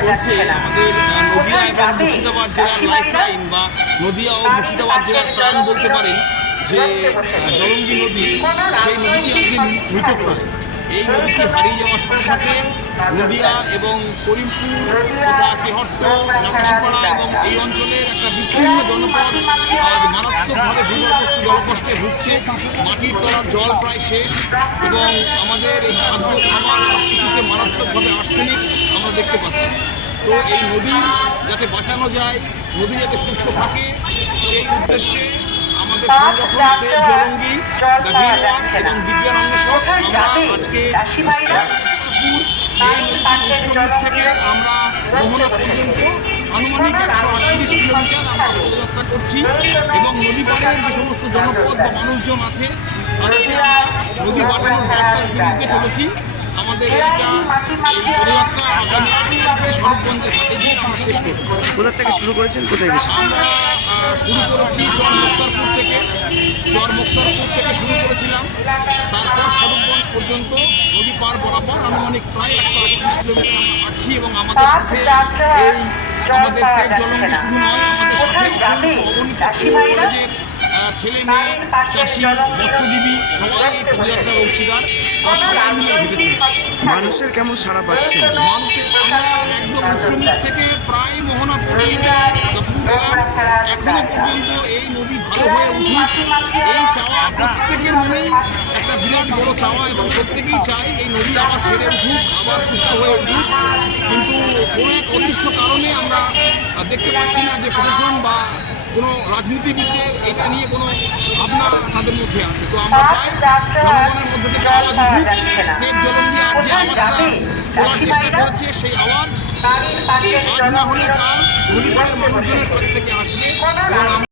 চলছে। আমাদের নদিয়া এবং মুর্শিদাবাদ জেলার লাইফ লাইন বা নদিয়া ও মুর্শিদাবাদ জেলার প্রাণ বলতে পারেন যে জলঙ্গি নদী সেই নদীটি আজকে মৃতপ্রায় এই নদীটি হারিয়ে যাওয়ার সাথে সাথে নদিয়া এবং করিমপুর তথা তেহট্ট নাকাশিপাড়া এবং এই অঞ্চলের একটা বিস্তীর্ণ জনপদ আজ মারাত্মকভাবে ভূগর্ভস্থ জলকষ্টে ভুগছে। মাটির তলার জল প্রায় শেষ এবং আমাদের এই খাদ্য খাবার মারাত্মকভাবে আর্সেনিক আমরা দেখতে পাচ্ছি। তো এই নদীর যাতে বাঁচানো যায় নদী যাতে সুস্থ থাকে সেই উদ্দেশ্যে আমাদের সংগঠন সেভ জলঙ্গি এবং বিজ্ঞান অন্বেষক আমরা আজকে এই নদীটির উৎসব থেকে আমরা মোহনা পর্যন্ত আনুমানিক একশো আটত্রিশ কিলোমিটার আমরা পদযাত্রা করছি এবং নদী পাড়ের যে সমস্ত জনপদ বা মানুষজন আছে তাদেরকে আমরা নদী বাঁচানোর বার্তা দিতে চলেছি। আমাদের এই পদযাত্রা আগামী আট তারিখে স্বরূপগঞ্জের ঘাটে গিয়ে আমরা শেষ করব। কোথা থেকে শুরু করেছেন? কোথায় আমরা শুরু করেছি চর মুক্তারপুর থেকে। চর মুক্তারপুর থেকে শুরু করেছিলাম। তারপর স্বরূপগঞ্জ পর্যন্ত নদী পার বরাবর আনুমানিক প্রায় একশো আটত্রিশ কিলোমিটার আমরা হাঁটছি এবং আমাদের সাথে এই আমাদের সেফ জলঙ্গি শুধু নয় আমাদের সাথে অসংখ্য অগণিত স্কুল কলেজের ছেলে মেয়ে চাষি মৎস্যজীবী সবাই এই পদযাত্রার অংশীদার। সবাই মিলে হেঁটেছে মানুষের কেমন সাড়া পাচ্ছে? মানুষের আমরা একদম উৎসমুখ থেকে প্রায় মোহনা পর্যন্ত এখনও পর্যন্ত এই নদী ভালো হয়ে উঠুক। এই চাওয়া প্রত্যেকের মনেই একটা বিরাট বড় চাওয়া এবং প্রত্যেকেই চাই এই নদী আবার সেরে উঠুক আবার সুস্থ হয়ে উঠুক। কিন্তু কোনো এক অদৃশ্য কারণে আমরা দেখতে পাচ্ছি না যে প্রশাসন বা কোনো রাজনীতিবিদদের এটা নিয়ে কোনো ভাবনা তাদের মধ্যে আছে। তো আমরা চাই জনগণের মধ্যে থেকে আওয়াজ উঠুক। সেফ জলঙ্গি আজ যে আওয়াজটা তোলার চেষ্টা করেছে সেই আওয়াজ আজ না হলে কাল হলিপাড়ার মানুষজনের কাছ থেকে আসবে। এবং